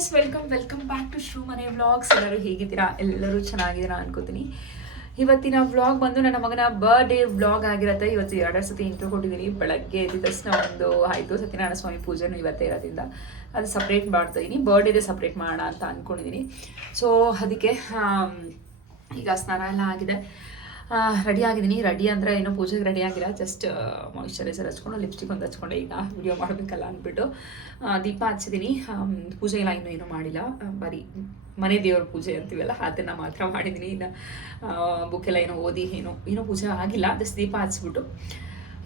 Guys welcome welcome back to Shru ಮನೆ vlogs ಎಲ್ಲರೂ ಹೇಗಿದ್ದೀರಾ? ಎಲ್ಲರೂ ಚೆನ್ನಾಗಿದ್ದೀರಾ ಅನ್ಕೋತೀನಿ. ಇವತ್ತಿನ ವ್ಲಾಗ್ ಬಂದು ನನ್ನ ಮಗನ ಬರ್ಡೇ ವ್ಲಾಗ್ ಆಗಿರತ್ತೆ. ಇವತ್ತು ಎರಡು ಸತಿ ಇಂಟ್ರೋ ಕೊಟ್ಟಿದ್ದೀನಿ. ಬೆಳಗ್ಗೆ ಎದ್ದ ತಕ್ಷಣ ಒಂದು ಆಯಿತು. ಸತ್ಯನಾರಾಯಣ ಸ್ವಾಮಿ ಪೂಜೆನೂ ಇವತ್ತೇ ಇರೋದ್ರಿಂದ ಅದು ಸಪ್ರೇಟ್ ಮಾಡ್ತಾಯಿದ್ದೀನಿ ಬರ್ಡೇದೇ ಸಪ್ರೇಟ್ ಮಾಡೋಣ ಅಂತ ಅಂದ್ಕೊಂಡಿದ್ದೀನಿ ಸೊ ಅದಕ್ಕೆ ಈಗ ಸ್ನಾನ ಎಲ್ಲ ಆಗಿದೆ. ರೆಡಿ ಆಗಿದ್ದೀನಿ. ರೆಡಿ ಅಂದರೆ ಏನೋ ಪೂಜೆಗೆ ರೆಡಿ ಆಗಿಲ್ಲ. ಜಸ್ಟ್ ಮಾಯಿಶ್ಚರೈಸರ್ ಹಚ್ಕೊಂಡು ಲಿಪ್ಸ್ಟಿಕ್ ಒಂದು ಹಚ್ಕೊಂಡೆ ಈಗ ವಿಡಿಯೋ ಮಾಡಬೇಕಲ್ಲ ಅಂದ್ಬಿಟ್ಟು ದೀಪ ಹಚ್ಚಿದ್ದೀನಿ ಪೂಜೆ ಎಲ್ಲ ಇನ್ನೂ ಏನೂ ಮಾಡಿಲ್ಲ. ಬರೀ ಮನೆ ದೇವ್ರ ಪೂಜೆ ಅಂತೀವಲ್ಲ, ಅದನ್ನು ಮಾತ್ರ ಮಾಡಿದ್ದೀನಿ ಇನ್ನು ಎಲ್ಲ ಏನೋ ಓದಿ ಏನೋ ಏನೋ ಪೂಜೆ ಆಗಿಲ್ಲ. ಜಸ್ಟ್ ದೀಪ ಹಚ್ಬಿಟ್ಟು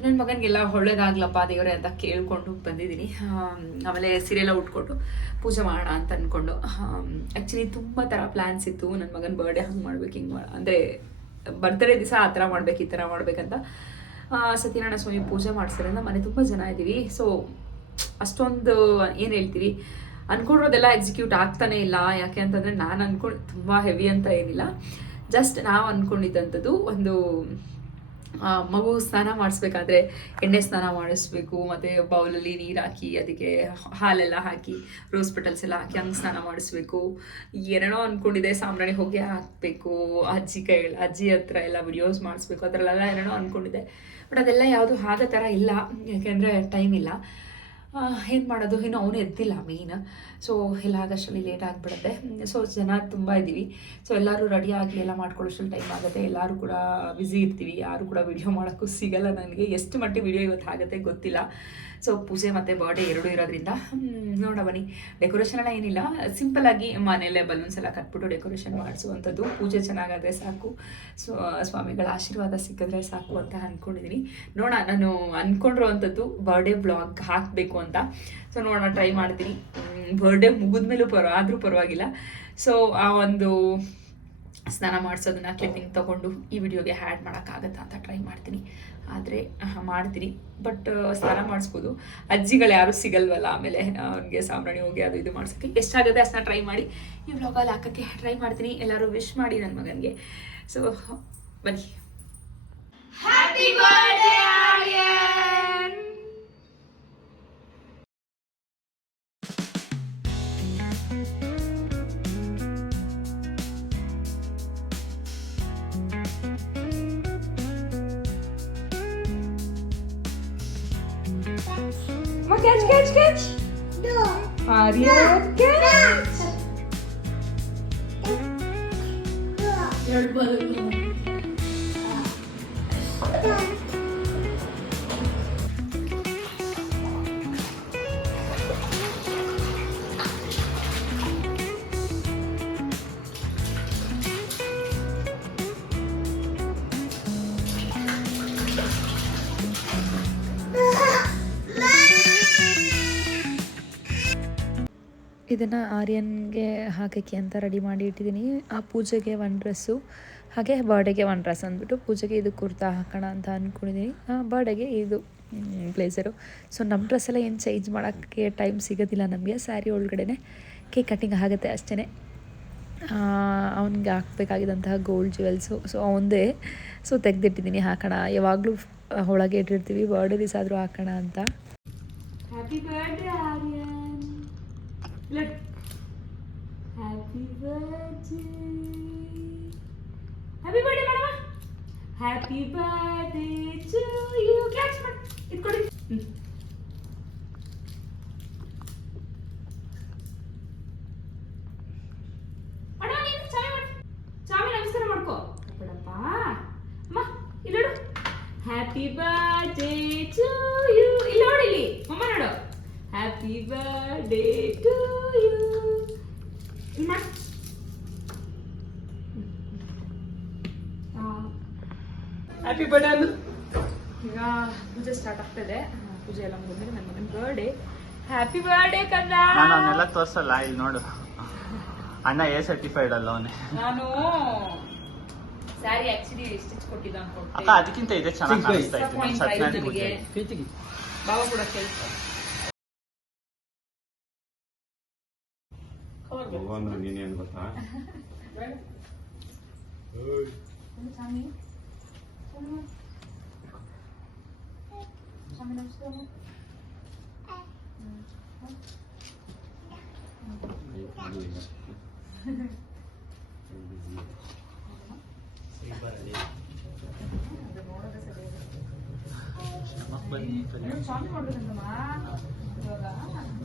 ನನ್ನ ಮಗನಿಗೆಲ್ಲ ಒಳ್ಳೇದಾಗ್ಲಪ್ಪ ದೇವರೇ ಅಂತ ಕೇಳಿಕೊಂಡು ಬಂದಿದ್ದೀನಿ ಆಮೇಲೆ ಸೀರೆಲ್ಲ ಉಟ್ಕೊಂಡು ಪೂಜೆ ಮಾಡೋಣ ಅಂತ ಅಂದ್ಕೊಂಡು ಆ್ಯಕ್ಚುಲಿ ತುಂಬ ಥರ ಪ್ಲ್ಯಾನ್ಸ್ ಇತ್ತು. ನನ್ನ ಮಗನ ಬರ್ಡೇ ಹಂಗೆ ಮಾಡ್ಬೇಕು, ಹಿಂಗೆ ಮಾಡ, ಅಂದರೆ ಬರ್ತ್ಡೇ ದಿವಸ ಆ ಥರ ಮಾಡ್ಬೇಕು, ಈ ಥರ ಮಾಡ್ಬೇಕಂತ ಸತ್ಯನಾರಾಯಣ ಸ್ವಾಮಿ ಪೂಜೆ ಮಾಡಿಸೋದ್ರಿಂದ ಮನೆ ತುಂಬ ಜನ ಇದ್ದೀವಿ. ಸೊ ಅಷ್ಟೊಂದು ಏನು ಹೇಳ್ತೀವಿ ಅನ್ಕೊಂಡಿರೋದೆಲ್ಲ ಎಕ್ಸಿಕ್ಯೂಟ್ ಆಗ್ತಾನೆ ಇಲ್ಲ. ಯಾಕೆ ಅಂತಂದರೆ ನಾನು ಅಂದ್ಕೊಂಡು ತುಂಬ ಹೆವಿ ಅಂತ ಏನಿಲ್ಲ. ಜಸ್ಟ್ ನಾವು ಅಂದ್ಕೊಂಡಿದ್ದಂಥದ್ದು ಒಂದು ಮಗು ಸ್ನಾನ ಮಾಡಿಸ್ಬೇಕಾದ್ರೆ ಎಣ್ಣೆ ಸ್ನಾನ ಮಾಡಿಸ್ಬೇಕು, ಮತ್ತು ಬೌಲಲ್ಲಿ ನೀರು ಹಾಕಿ, ಅದಕ್ಕೆ ಹಾಲೆಲ್ಲ ಹಾಕಿ ರೋಸ್ ಪೆಟಲ್ಸ್ ಎಲ್ಲ ಹಾಕಿ ಹಂಗೆ ಸ್ನಾನ ಮಾಡಿಸ್ಬೇಕು. ಏನೇನೋ ಅಂದ್ಕೊಂಡಿದೆ ಸಾಂಬ್ರಾಣಿ ಹೋಗಿ ಹಾಕಬೇಕು, ಅಜ್ಜಿ ಕೈ ಅಜ್ಜಿ ಹತ್ರ ಎಲ್ಲ ವಿಡಿಯೋಸ್ ಮಾಡಿಸ್ಬೇಕು, ಅದರಲ್ಲೆಲ್ಲ ಏನೇನೋ ಅಂದ್ಕೊಂಡಿದ್ದೆ ಬಟ್ ಅದೆಲ್ಲ ಯಾವುದು ಆದ ಥರ ಇಲ್ಲ, ಯಾಕೆಂದರೆ ಟೈಮ್ ಇಲ್ಲ. ಏನು ಮಾಡೋದು? ಇನ್ನು ಅವನು ಎದ್ದಿಲ್ಲ ಮೀನ್ ಸೊ ಎಲ್ಲ ಆಗೋಷ್ಟರಲ್ಲಿ ಲೇಟ್ ಆಗಿಬಿಡುತ್ತೆ. ಸೊ ಜನ ತುಂಬ ಇದ್ದೀವಿ. ಸೊ ಎಲ್ಲರೂ ರೆಡಿ ಆಗಲಿ, ಎಲ್ಲ ಮಾಡ್ಕೊಳ್ಳೋಷ್ಟು ಟೈಮ್ ಆಗುತ್ತೆ. ಎಲ್ಲರೂ ಕೂಡ ಬ್ಯುಸಿ ಇರ್ತೀವಿ. ಯಾರು ಕೂಡ ವಿಡಿಯೋ ಮಾಡೋಕ್ಕೂ ಸಿಗಲ್ಲ ನನಗೆ. ಎಷ್ಟು ಮಟ್ಟಿಗೆ ವಿಡಿಯೋ ಇವತ್ತು ಆಗುತ್ತೆ ಗೊತ್ತಿಲ್ಲ. ಸೊ ಪೂಜೆ ಮತ್ತು ಬರ್ಡೇ ಎರಡೂ ಇರೋದ್ರಿಂದ ನೋಡ ಬನ್ನಿ. ಡೆಕೋರೇಷನ್ ಎಲ್ಲ ಏನಿಲ್ಲ. ಆಗಿ ಮನೆಯಲ್ಲೇ ಬಲೂನ್ಸ್ ಎಲ್ಲ ಕಟ್ಬಿಟ್ಟು ಡೆಕೋರೇಷನ್ ಮಾಡಿಸುವಂಥದ್ದು. ಪೂಜೆ ಚೆನ್ನಾಗಾದರೆ ಸಾಕು. ಸೊ ಸ್ವಾಮಿಗಳ ಆಶೀರ್ವಾದ ಸಿಕ್ಕಿದ್ರೆ ಸಾಕು ಅಂತ ಅಂದ್ಕೊಂಡಿದ್ದೀನಿ ನೋಡೋಣ, ನಾನು ಅಂದ್ಕೊಂಡಿರೋವಂಥದ್ದು ಬರ್ಡೇ ಬ್ಲಾಗ್ ಹಾಕಬೇಕು ಅಂತ. ಸೊ ನೋಡೋಣ ಟ್ರೈ ಮಾಡ್ತೀನಿ. ಬರ್ಡೇ ಮುಗಿದ್ಮೇಲೂ ಪರ, ಆದರೂ ಪರವಾಗಿಲ್ಲ. ಸೊ ಆ ಒಂದು ಸ್ನಾನ ಮಾಡಿಸೋದನ್ನ ಕ್ಲಿಪ್ಪಿಂಗ್ ತೊಗೊಂಡು ಈ ವಿಡಿಯೋಗೆ ಹ್ಯಾಡ್ ಮಾಡೋಕ್ಕಾಗತ್ತಾ ಅಂತ ಟ್ರೈ ಮಾಡ್ತೀನಿ. ಆದರೆ ಮಾಡ್ತೀನಿ. ಬಟ್ ಸ್ನಾನ ಮಾಡಿಸ್ಬೋದು. ಅಜ್ಜಿಗಳು ಯಾರೂ ಸಿಗಲ್ವಲ್ಲ, ಆಮೇಲೆ ಅವ್ರಿಗೆ ಸಾಂಬ್ರಾಣಿ ಹೋಗಿ ಅದು ಇದು ಮಾಡ್ಸೋಕ್ಕೆ ಎಷ್ಟಾಗುತ್ತೆ ಅಷ್ಟನ್ನ ಟ್ರೈ ಮಾಡಿ. ಈ ವ್ಲಾಗಲ್ಲಿ ಹಾಕೋಕ್ಕೆ ಟ್ರೈ ಮಾಡ್ತೀನಿ. ಎಲ್ಲರೂ ವಿಶ್ ಮಾಡಿ ನನ್ನ ಮಗನಿಗೆ. ಸೊ ಬನ್ನಿ. catch, catch, catch. No. Aryan, catch. ಇದನ್ನು ಆರ್ಯನ್ಗೆ ಹಾಕೋಕ್ಕೆ ಅಂತ ರೆಡಿ ಮಾಡಿ ಇಟ್ಟಿದ್ದೀನಿ. ಆ ಪೂಜೆಗೆ ಒನ್ ಡ್ರೆಸ್ಸು ಹಾಗೆ ಬರ್ಡೇಗೆ ಒನ್ ಡ್ರೆಸ್ ಅಂದ್ಬಿಟ್ಟು ಪೂಜೆಗೆ ಇದು ಕುರ್ತಾ ಹಾಕೋಣ ಅಂತ ಅಂದ್ಕೊಂಡಿದ್ದೀನಿ ಬರ್ಡೇಗೆ ಇದು ಬ್ಲೇಸರು ಸೊ ನಮ್ಮ ಡ್ರೆಸ್ ಎಲ್ಲ ಏನು ಚೇಂಜ್ ಮಾಡೋಕ್ಕೆ ಟೈಮ್ ಸಿಗೋದಿಲ್ಲ ನಮಗೆ. ಸ್ಯಾರಿ ಒಳಗಡೆ ಕೇಕ್ ಕಟ್ಟಿಂಗ್ ಆಗುತ್ತೆ ಅಷ್ಟೇ ಅವನಿಗೆ ಹಾಕ್ಬೇಕಾಗಿದ್ದಂತಹ ಗೋಲ್ಡ್ ಜ್ಯುವೆಲ್ಸು ಸೊ ಅವಂದೇ ಸೊ ತೆಗೆದಿಟ್ಟಿದ್ದೀನಿ ಹಾಕೋಣ. ಯಾವಾಗಲೂ ಒಳಗೆ ಇಟ್ಟಿರ್ತೀವಿ. ಬರ್ಡೇ ದಿವಸ ಆದರೂ ಹಾಕೋಣ ಅಂತ. Happy birthday, happy birthday. Happy happy madam. Happy birthday to you. Catch, man. ಇಟ್ಕೊಡಿ ಹ್ಮ್. ಅಣ್ಣ, ನೀನು ಚಾವಿ ಮಾಡು. ಇಲ್ಲೋಡು ಹ್ಯಾಪಿ ಬರ್ಡೇ ಟು ಯು ಇಲ್ಲಿ ನೋಡಿ ಇಲ್ಲಿ ಅಮ್ಮ ನೋಡು happy birthday to you happy birthday ಅಂದ್ರೆ ಈಗ ಪೂಜೆ ಸ್ಟಾರ್ಟ್ ಆಗ್ತದೆ. ಇದೆ ಪೂಜೆ ಎಲ್ಲ ಮುಗಿದ್ರೆ ನನ್ನ ಮಗನ ಬರ್ಡೇ ಹ್ಯಾಪಿ ಬರ್ಡೇ ನಾನು ಅವನ್ನೆಲ್ಲ ತೋರ್ಸಲ್ಲ ಇಲ್ಲಿ ನೋಡು. ಅಣ್ಣ ಎ ಸರ್ಟಿಫೈಡ್ ಅಲ್ಲ ಅವನೇ. ನಾನು ಸ್ಯಾರಿ ಆಕ್ಚುಲಿ ಸ್ಟಿಚ್ ಕೊಟ್ಟಿದ್ದ ಅಕ್ಕ ಅದಕ್ಕಿಂತ ಇದೆ ಚೆನ್ನಾಗಿ ಕಾಣಿಸ್ತಾ ಇತ್ತು ಸತ್ಯನಾರಾಯಣ ಪೂಜೆ ಕೂಡ ಕೇಳ್ತಾರೆ. ಭಗವಾನ್ ನೀನೇನು ಗೊತ್ತಾ ಸ್ವಾಮಿ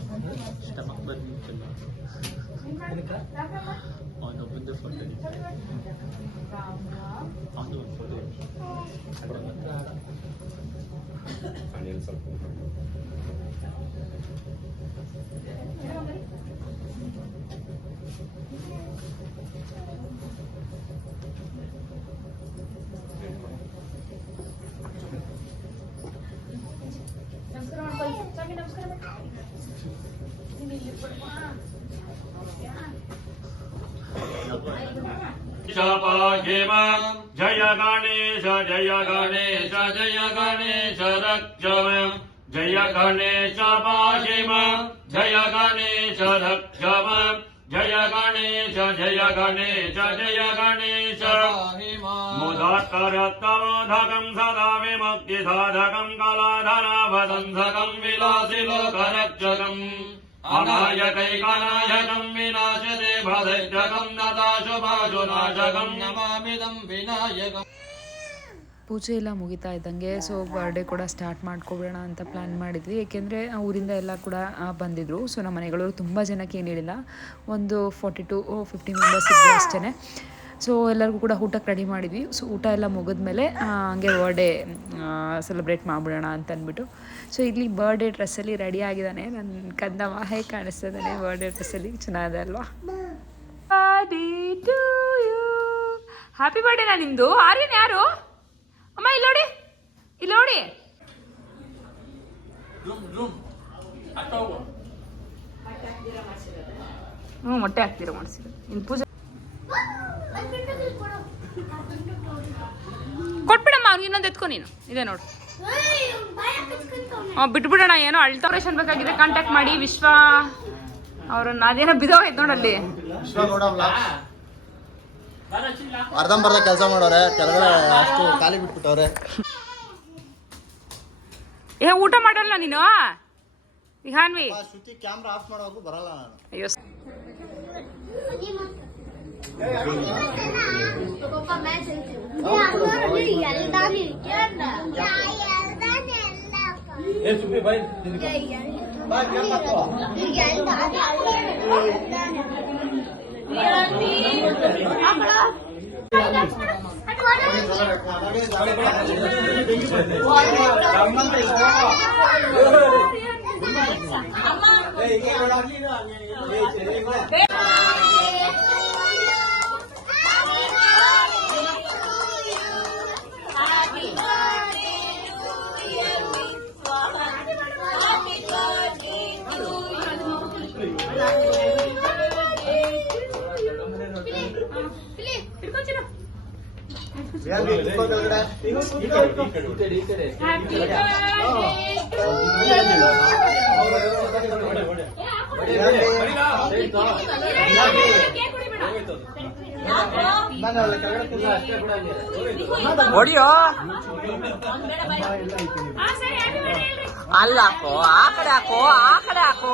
ಸ್ವಾಮಿ ನಮಸ್ಕಾರ ಸ್ಟಮಕ್ ಬನ್ನಿ ಸ್ಟಮಕ್ ಬನ್ನಿ ಅವನೊಬ್ಬಂದೇ ಫೋಟೋ ಅವನು ಒಂದು ಫೋಟೋ ಅನಿಲ್ ಸ್ವಲ್ಪ पाहिम जय गणेश जय गणेश जय गणेश रक्षम जय गणेश पाहिम जय गणेश रक्षम जय गणेश जय गणेश जय गणेश। मुदात्तरत्तमोधकं सदा विमुक्तिसाधकं कलाधरावदन्धकं विलासि लोकरक्षकम् अनायकैकनायकं विनाशते भदैत्यकं नताशुभाशुनाशकं नमामिदं विनायकम्। ಪೂಜೆ ಎಲ್ಲ ಮುಗಿತಾ ಇದ್ದಂಗೆ ಸೊ ಬರ್ಡೇ ಕೂಡ ಸ್ಟಾರ್ಟ್ ಮಾಡ್ಕೊಬಿಡೋಣ ಅಂತ ಪ್ಲ್ಯಾನ್ ಮಾಡಿದ್ವಿ. ಏಕೆಂದರೆ ಊರಿಂದ ಎಲ್ಲ ಕೂಡ ಬಂದಿದ್ದರು ಸೊ ನಮ್ಮ ಮನೆಗಳವರು ತುಂಬ ಜನಕ್ಕೆ ಏನು ಹೇಳಿಲ್ಲ. ಒಂದು ಫಾರ್ಟಿ ಟು ಫಿಫ್ಟಿ ಮೆಂಬರ್ಸ್ ಇದ್ದರು ಅಷ್ಟೇ ಸೊ ಎಲ್ಲರಿಗೂ ಕೂಡ ಊಟಕ್ಕೆ ರೆಡಿ ಮಾಡಿದ್ವಿ. ಸೊ ಊಟ ಎಲ್ಲ ಮುಗಿದ್ಮೇಲೆ ಮೇಲೆ ಹಂಗೆ ಬರ್ಡೇ ಸೆಲೆಬ್ರೇಟ್ ಮಾಡಿಬಿಡೋಣ ಅಂತ ಅಂದ್ಬಿಟ್ಟು. ಸೊ ಇಲ್ಲಿ ಬರ್ಡೇ ಡ್ರೆಸ್ಸಲ್ಲಿ ರೆಡಿ ಆಗಿದ್ದಾನೆ. ನನ್ನ ಕಂದ ಹೇಗೆ ಕಾಣಿಸ್ತಾ ಇದ್ದಾನೆ ಬರ್ಡೇ ಡ್ರೆಸ್ಸಲ್ಲಿ ಚೆನ್ನಾಗಿದೆ ಅಲ್ವಾ? ಹ್ಯಾಪಿ ಬರ್ಡೇನಾ ನಿಮ್ಮದು ಆರ್ಯನ್ ಯಾರು? ಅಮ್ಮ ಇಲ್ಲಿ ನೋಡಿ. ಇಲ್ಲಿ ನೋಡಿ. ಹ್ಞೂ ಮೊಟ್ಟೆ ಹಾಕ್ತೀರ ಮಾಡಿಸಿದ್ರು ಇನ್ನು ಪೂಜೆ ಕೊಟ್ಬಿಡಮ್ಮ ಅವ್ನಿಗೆ ಇನ್ನೊಂದು ಎತ್ಕೊ ನೀನು. ಇದೆ ನೋಡು. ಹಾಂ ಬಿಟ್ಬಿಡೋಣ ಏನೋ ಅಲ್ಟರೇಷನ್ ಬೇಕಾಗಿದೆ ಕಾಂಟ್ಯಾಕ್ಟ್ ಮಾಡಿ ವಿಶ್ವ. ಅವ್ರನ್ನ ಅದೇನೋ ಬಿದೋಗೈತೆ ನೋಡಲ್ಲಿ. ಅರ್ಧಂಬರ್ಧ ಕೆಲಸ ಮಾಡೋರೆ ಕೆಳಗಡೆ ಅಷ್ಟು ಖಾಲಿ ಬಿಟ್ಬಿಟ್ಟವ್ರೆ ಏ ಊಟ ಮಾಡಲ್ಲ ನೀನು ವಿಹಾನ್ವಿ ಆ ಶ್ರುತಿ ಕ್ಯಾಮ್ರಾ ಆಫ್ ಮಾಡೋವರೆಗೂ ಬರಲ್ಲ ನಾನು ಅಯ್ಯೋ ಪಪ್ಪ 我给你说来，那那那那那 ಹೊಡಿಯೋ? ಅಲ್ಲ ಹಾಕೋ ಆ ಕಡೆ ಹಾಕೋ ಆ ಕಡೆ ಹಾಕೋ.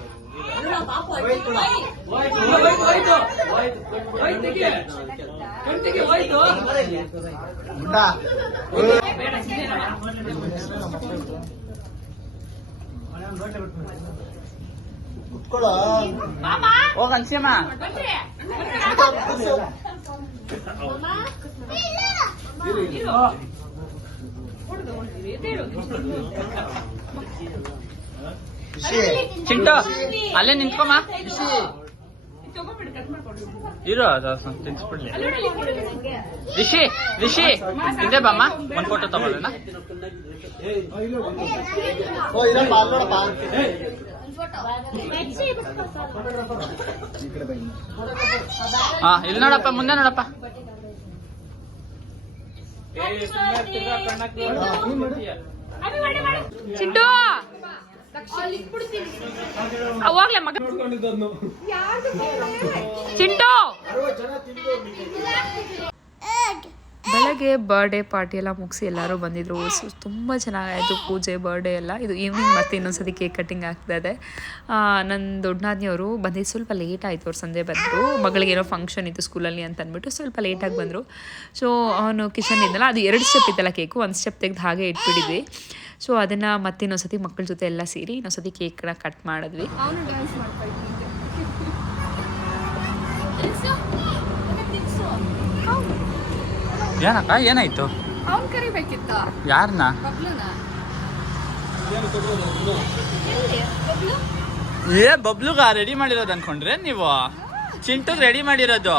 ಇಷ್ಟೇ ಇನ್ನು. ಹಾ. ಇವಾಗ ಹಾಕೋ ಗುಂಡ ಕುತ್ಕೊಳ್ಳೋ ಹೋಗ್ ಅನ್ಸಿಯಮ್ಮ ಚಿಂಟು, ಅಲ್ಲೇ ನಿಂತ್ಕೊಮ್ಮ. ಇರು ತಿನ್ಸ್ಬಿಡ್ಲಿ. ರಿಷಿ ರಿಷಿ ಇದೆ ಬಾಮ್ಮ. ಒಂದ್ ಫೋಟೋ ತಗೊಳ್ಳೋಣ. ಹಾ, ಇಲ್ಲಿ ನೋಡಪ್ಪ, ಮುಂದೆ ನೋಡಪ್ಪ. ಚಿಂಟು! ಅವಾಗ್ಲೇ ಮಗ ಚಿಂಟು! ಬೆಳಗ್ಗೆ ಬರ್ಡೇ ಪಾರ್ಟಿ ಎಲ್ಲ ಮುಗಿಸಿ ಎಲ್ಲರೂ ಬಂದಿದ್ರು. ಸೊ ತುಂಬ ಚೆನ್ನಾಗಾಯಿತು ಪೂಜೆ ಬರ್ಡೇ ಎಲ್ಲ. ಇದು ಈವ್ನಿಂಗ್ ಮತ್ತೆ ಇನ್ನೊಂದ್ಸತಿ ಕೇಕ್ ಕಟ್ಟಿಂಗ್ ಆಗ್ತಾ ಇದೆ. ನನ್ನ ದೊಡ್ಡನಾದ್ನಿಯವರು ಬಂದಿದ್ದು ಸ್ವಲ್ಪ ಲೇಟ್ ಆಯಿತು ಅವ್ರು ಸಂಜೆ ಬಂದರು. ಮಗಳಿಗೆ ಏನೋ ಫಂಕ್ಷನ್ ಇತ್ತು ಸ್ಕೂಲಲ್ಲಿ ಅಂತ ಅಂದ್ಬಿಟ್ಟು ಸ್ವಲ್ಪ ಲೇಟಾಗಿ ಬಂದರು. ಸೊ ಅವನು ಕಿಶನ್ ಇದ್ದಲ್ಲ ಅದು ಎರಡು ಸ್ಟೆಪ್ ಇತ್ತಲ್ಲ ಕೇಕು ಒಂದು ಸ್ಟೆಪ್ ತೆಗೆದು ಹಾಗೆ ಇಟ್ಬಿಟ್ಟಿದ್ವಿ. ಸೊ ಅದನ್ನು ಮತ್ತೆ ಇನ್ನೊಂದ್ಸತಿ ಮಕ್ಕಳ ಜೊತೆ ಎಲ್ಲ ಸೇರಿ ಇನ್ನೊಂದ್ಸತಿ ಕೇಕ್ನ ಕಟ್ ಮಾಡಿದ್ವಿ. ಏನಕ್ಕ ಏನಾಯ್ತು? ಅವ್ನ್ ಕರಿಬೇಕಿತ್ತ? ಯಾರನ್ನ ಏ ಬಬ್ಲುಗ ರೆಡಿ ಮಾಡಿರೋದು ಅನ್ಕೊಂಡ್ರೆ ನೀವು? ಚಿಂಟು ರೆಡಿ ಮಾಡಿರೋದು.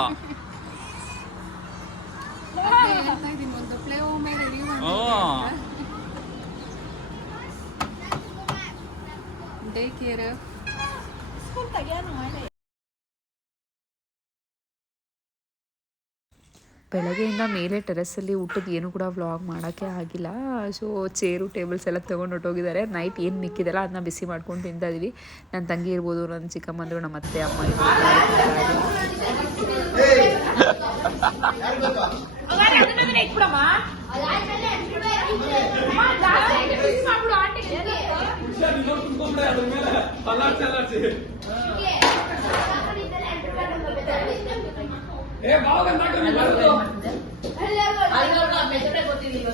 ಓ. ಬೆಳಗ್ಗೆಯಿಂದ ಮೇಲೆ ಟೆರೆಸಲ್ಲಿ ಊಟದ ಏನು ಕೂಡ ವ್ಲಾಗ್ ಮಾಡೋಕ್ಕೆ ಆಗಿಲ್ಲ. ಸೊ ಚೇರು ಟೇಬಲ್ಸ್ ಎಲ್ಲ ತೊಗೊಂಡು ಹೊಟ್ಟೋಗಿದ್ದಾರೆ ನೈಟ್ ಏನು ಮಿಕ್ಕಿದೆಲ್ಲ ಅದನ್ನ ಬಿಸಿ ಮಾಡ್ಕೊಂಡು ತಿಂತಾ ಇದೀವಿ. ನನ್ನ ತಂಗಿ ಇರ್ಬೋದು ನನ್ನ ಚಿಕ್ಕಮ್ಮಂದರು ನಮ್ಮ ಅತ್ತೆ ಅಮ್ಮ ಇರ್ಬೋದು.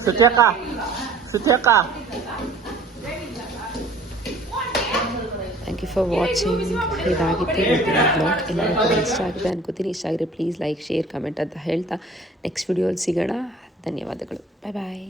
ಸುತ್ಯಕ್ಕ ಸುತ್ಯಕ್ಕ. ಥ್ಯಾಂಕ್ ಯು ಫಾರ್ ವಾಚಿಂಗ್ ಇದಾಗಿತ್ತು ಇವತ್ತಿನ ಬ್ಲಾಗ್ ಎಲ್ಲರೂ ಇಷ್ಟ ಆಗಿದೆ ಅನ್ಕೋತೀನಿ. ಇಷ್ಟ ಆಗಿದ್ರೆ ಪ್ಲೀಸ್ ಲೈಕ್ ಶೇರ್ ಕಮೆಂಟ್ ಅಂತ ಹೇಳ್ತಾ ನೆಕ್ಸ್ಟ್ ವಿಡಿಯೋಲಿ ಸಿಗೋಣ. ಧನ್ಯವಾದಗಳು. ಬಾಯ್ ಬಾಯ್